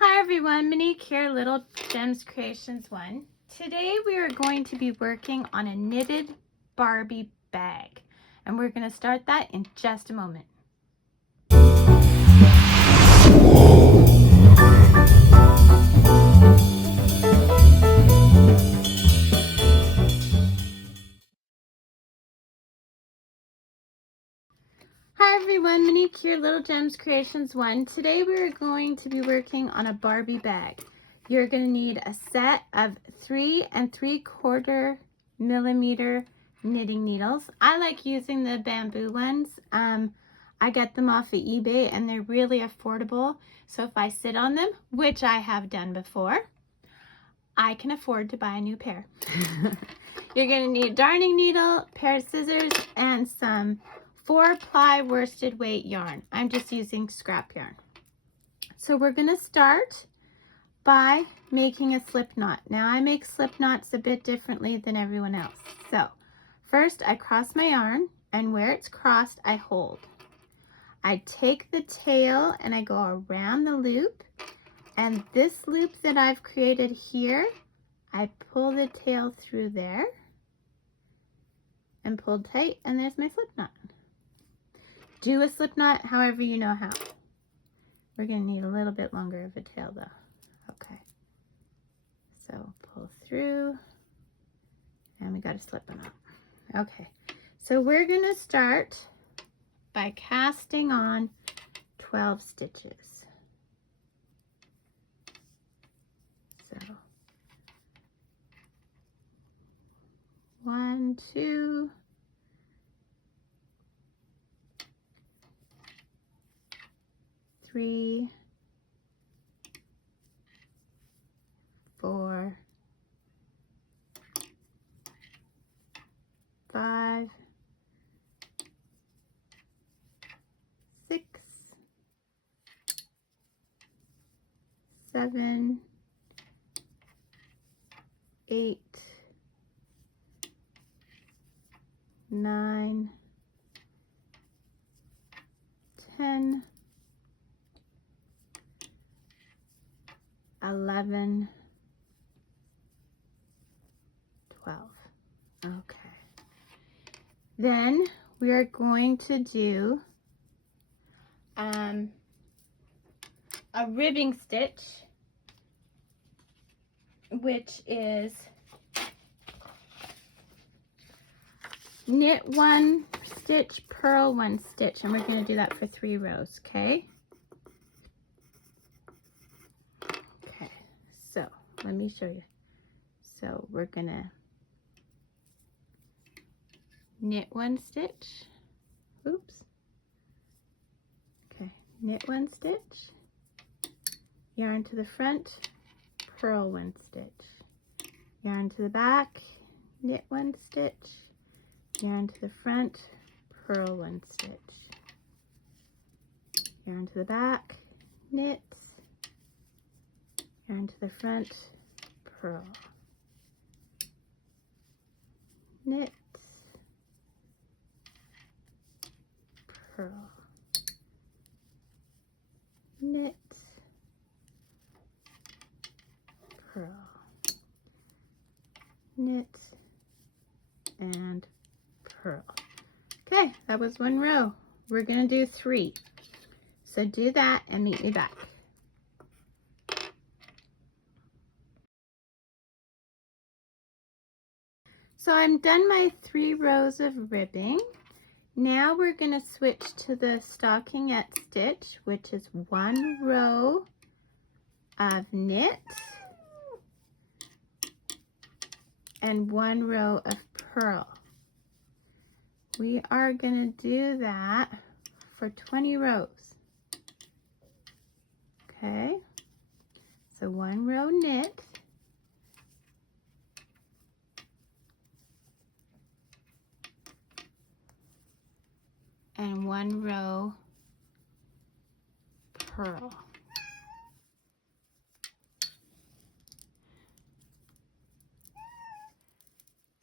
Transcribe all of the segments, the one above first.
Hi everyone, Monique here, Little Gems Creations 1. Today we are going to be working on a knitted Barbie bag, and we're going to start that in just a moment. Hi everyone, Monique here, Little Gems Creations 1. Today we are going to be working on a Barbie bag. You're going to need a set of 3 3/4 millimeter knitting needles. I like using the bamboo ones. I get them off of eBay and they're really affordable. So if I sit on them, which I have done before, I can afford to buy a new pair. You're going to need a darning needle, pair of scissors, and some 4-ply worsted weight yarn. I'm just using scrap yarn. So we're going to start by making a slip knot. Now I make slip knots a bit differently than everyone else. So first I cross my yarn, and where it's crossed I hold. I take the tail and I go around the loop, and this loop that I've created here, I pull the tail through there and pull tight, and there's my slip knot. Do a slip knot however you know how. We're going to need a little bit longer of a tail though. Okay. So pull through, and we got a slip knot. Okay. So we're going to start by casting on 12 stitches. So 1, 2, 3, 4, 5, 6, 7, 8, 9, 10, 11, 12. Okay. Then we are going to do a ribbing stitch, which is knit 1 stitch, purl 1 stitch, and we're going to do that for 3 rows. Okay. Okay, so let me show you. So we're going to knit 1 stitch. Oops. Okay, knit 1 stitch, yarn to the front, purl 1 stitch, yarn to the back, knit 1 stitch, yarn to the front, purl 1 stitch, yarn to the back, knit, yarn to the front, purl, knit, purl, knit, purl, knit, and purl. Okay, that was 1 row. We're going to do 3. So do that and meet me back. So I'm done my 3 rows of ribbing. Now we're going to switch to the stockinette stitch, which is 1 row of knit and 1 row of purl. We are going to do that for 20 rows. Okay, so 1 row knit, and 1 row purl.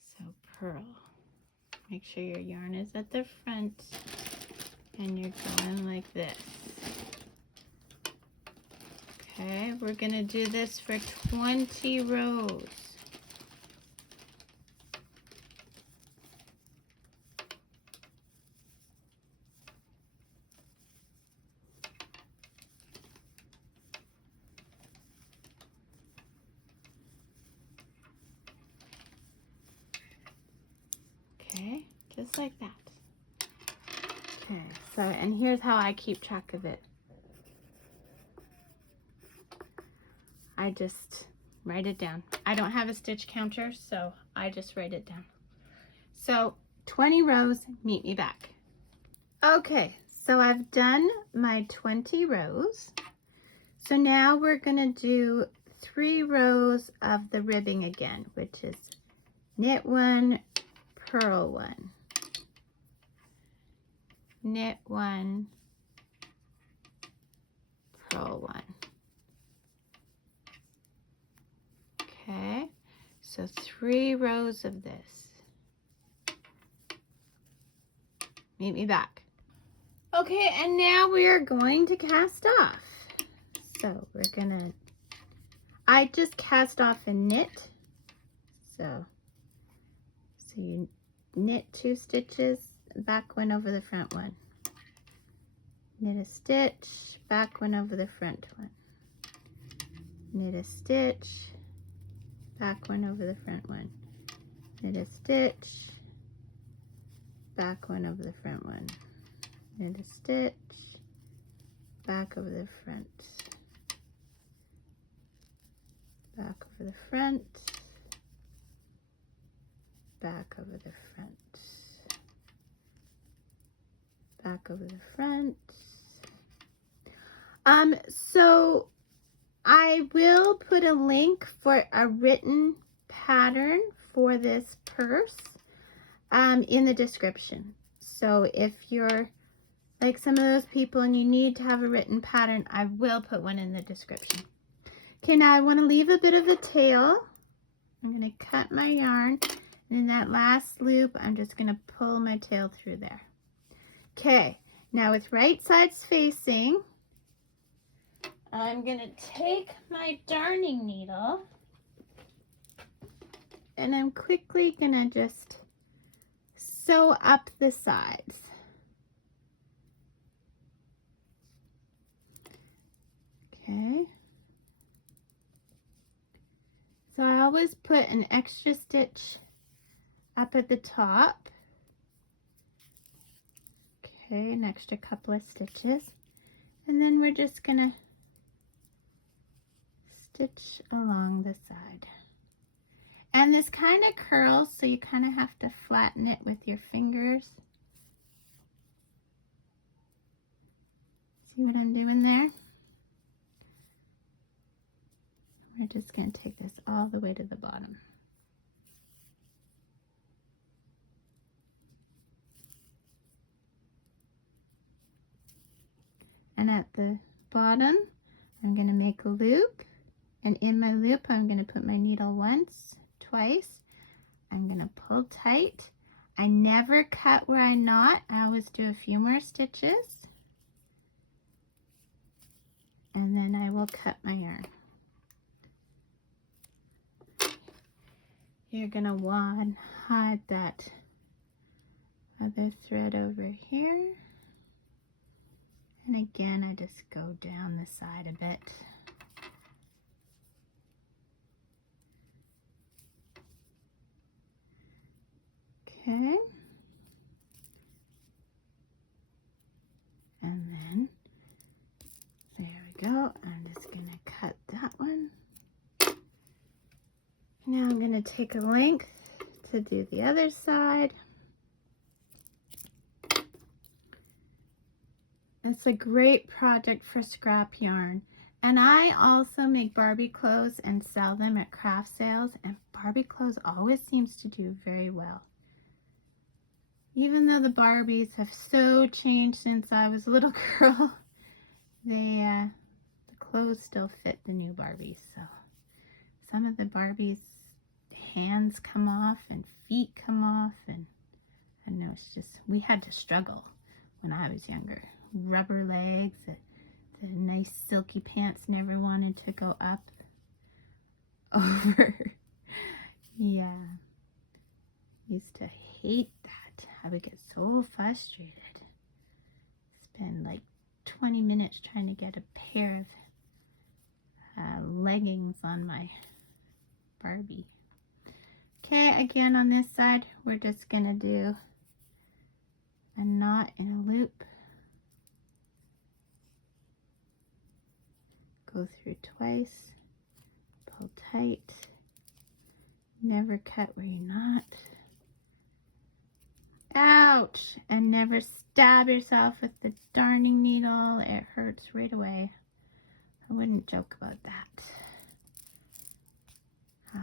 So purl. Make sure your yarn is at the front and you're going like this. Okay, we're going to do this for 20 rows. Okay, just like that. Okay, so, and here's how I keep track of it. I just write it down. I don't have a stitch counter, so I just write it down. So 20 rows, meet me back. Okay, so I've done my 20 rows. So now we're gonna do 3 rows of the ribbing again, which is knit 1, purl 1, knit 1, purl 1. Okay, so 3 rows of this. Meet me back. Okay, and now we are going to cast off. So we're gonna, I just cast off and knit. So you knit 2 stitches, back one over the front one. Knit a stitch, back one over the front one. Knit a stitch, back one over the front one. Knit a stitch, back one over the front one. Knit a stitch, back over the front. Back over the front. Back over the front. Back over the front. So I will put a link for a written pattern for this purse in the description. So if you're like some of those people and you need to have a written pattern, I will put one in the description. Okay, now I want to leave a bit of a tail. I'm going to cut my yarn, and in that last loop, I'm just going to pull my tail through there. Okay, now with right sides facing, I'm going to take my darning needle, and I'm quickly going to just sew up the sides. Okay. So I always put an extra stitch up at the top. Okay, an extra couple of stitches. And then we're just gonna stitch along the side. And this kind of curls, so you kind of have to flatten it with your fingers. See what I'm doing there? We're just going to take this all the way to the bottom. And at the bottom, I'm going to make a loop. And in my loop, I'm going to put my needle once, twice. I'm going to pull tight. I never cut where I knot. I always do a few more stitches. And then I will cut my yarn. You're going to want to hide that other thread over here. And again, I just go down the side a bit. Okay. And then, there we go. I'm just going to cut that one. Now I'm going to take a length to do the other side. It's a great project for scrap yarn. And I also make Barbie clothes and sell them at craft sales. And Barbie clothes always seems to do very well. Even though the Barbies have so changed since I was a little girl, the clothes still fit the new Barbies. So some of the Barbies' hands come off and feet come off, and I know it's just, we had to struggle when I was younger. Rubber legs, the nice silky pants never wanted to go up over. Yeah. Used to hate that. I would get so frustrated. Spend like 20 minutes trying to get a pair of leggings on my Barbie. Okay, again on this side, we're just gonna do a knot in a loop. Go through twice, pull tight, never cut where you're not. Ouch! And never stab yourself with the darning needle. It hurts right away. I wouldn't joke about that.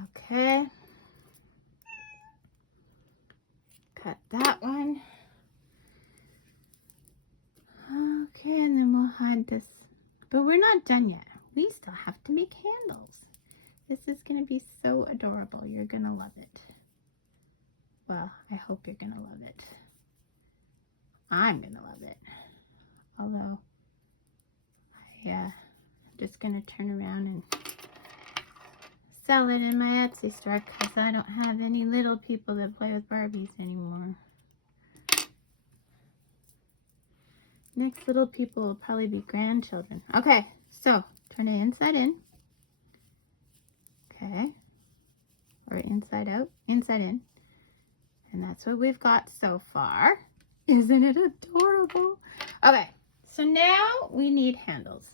Okay. Cut that one. Okay, and then we'll hide this. But we're not done yet. We still have to make handles. This is going to be so adorable. You're going to love it. Well, I hope you're going to love it. I'm going to love it. Although, I'm just going to turn around and sell it in my Etsy store because I don't have any little people that play with Barbies anymore. Next little people will probably be grandchildren. Okay, so turn it inside in. Okay. Or inside out, inside in. And that's what we've got so far. Isn't it adorable? Okay, so now we need handles.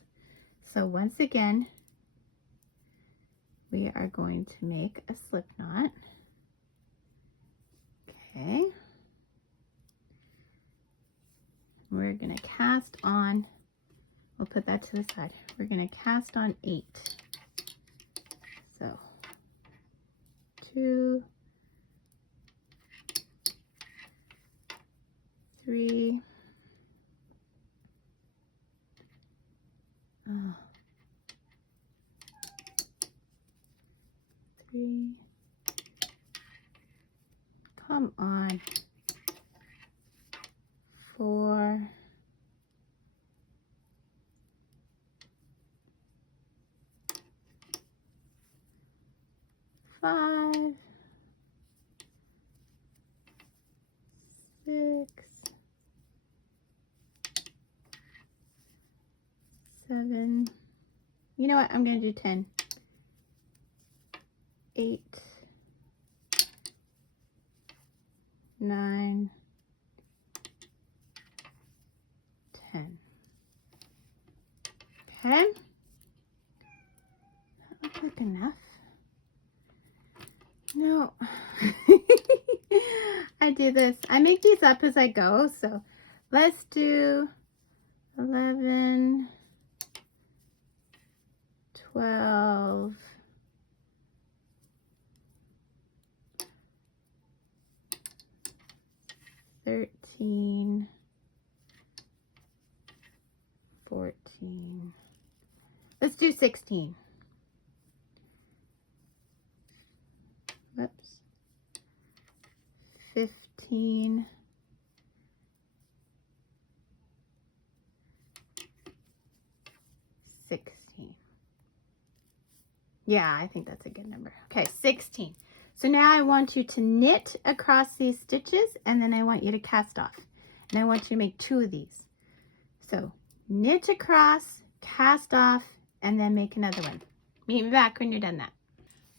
So once again, we are going to make a slip knot. Okay. We're going to cast on, we'll put that to the side. We're going to cast on 8. So 2, 3, 3, come on, 4, 5, 6, 7. You know what? I'm going to do 10. 8, 9, 10. Okay. That looks like enough. No. I do this. I make these up as I go. So let's do 11, 12, 13, 14. Let's do 16. Whoops. 15. 16. Yeah, I think that's a good number. Okay, 16. So now I want you to knit across these stitches, and then I want you to cast off. And I want you to make 2 of these. So knit across, cast off, and then make another one. Meet me back when you're done that.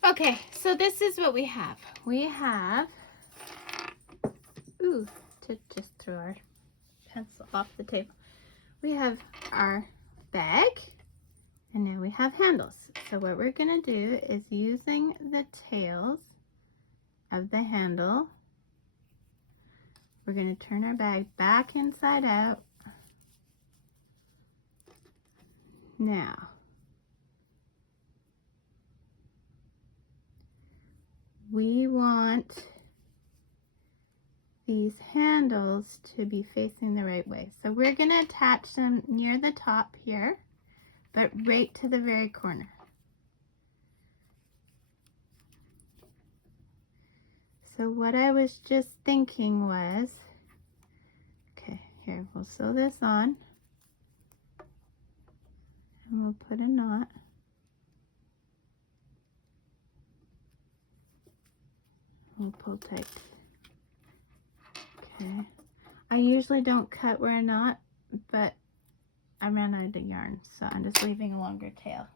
Okay, so this is what we have. We have, to just throw our pencil off the table. We have our bag, and now we have handles. So what we're going to do is using the tails of the handle, we're going to turn our bag back inside out. Now, we want these handles to be facing the right way. So we're going to attach them near the top here, but right to the very corner. So what I was just thinking was, okay, here, we'll sew this on. And And we'll put a knot. We'll pull tight. Okay. I usually don't cut where a knot, but I ran out of yarn, so I'm just leaving a longer tail.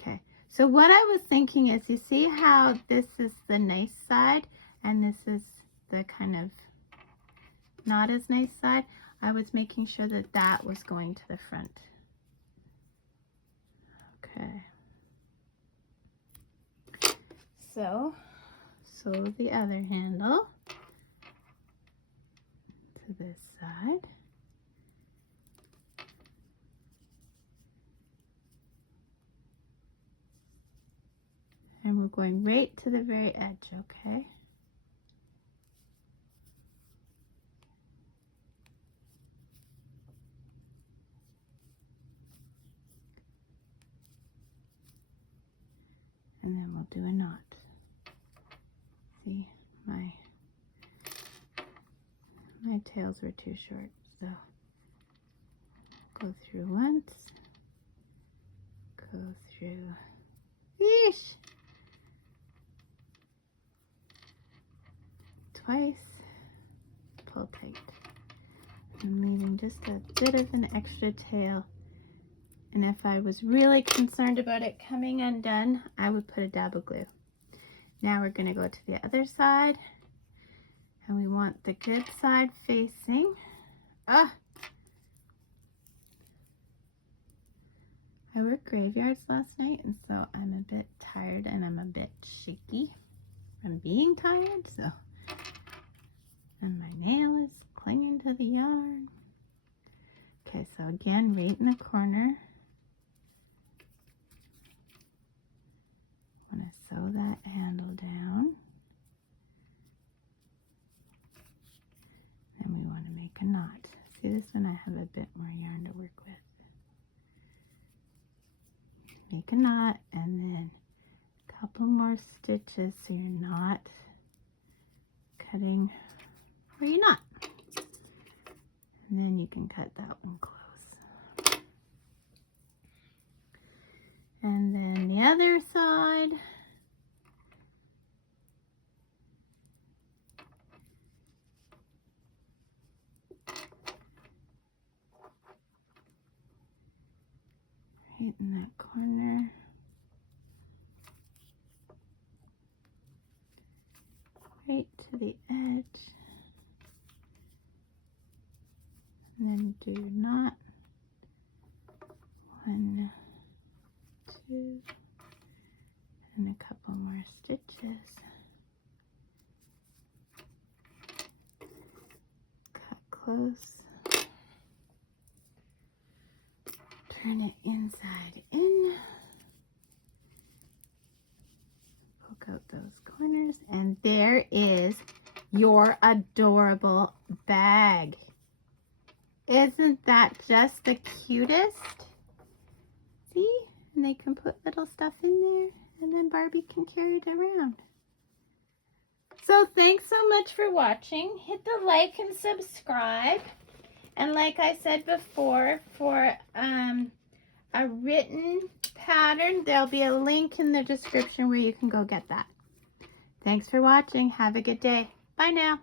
Okay, so what I was thinking is, you see how this is the nice side and this is the kind of not as nice side? I was making sure that that was going to the front. Okay. So, sew the other handle to this side. And we're going right to the very edge, okay? And then we'll do a knot. See, my tails were too short, so go through once, go through, yeesh, twice, pull tight. I'm leaving just a bit of an extra tail, and if I was really concerned about it coming undone, I would put a dab of glue. Now we're going to go to the other side, and we want the good side facing. I worked graveyards last night, and so I'm a bit tired and I'm a bit shaky from being tired, so, and my nail is clinging to the yarn. Okay, so again, right in the corner, I'm going to sew that handle down. Then we want to make a knot. See, this one I have a bit more yarn to work with. Make a knot and then a couple more stitches so you're not cutting where you're not. And then you can cut that one close. And then the other side. Right in that corner. Right to the edge. And then do your knot. 1, 2, and a couple more stitches. Cut close. Turn it inside in. Poke out those corners, and there is your adorable bag. Isn't that just the cutest? See? And they can put little stuff in there, and then Barbie can carry it around. So thanks so much for watching. Hit the like and subscribe. And like I said before, for a written pattern, there'll be a link in the description where you can go get that. Thanks for watching. Have a good day. Bye now.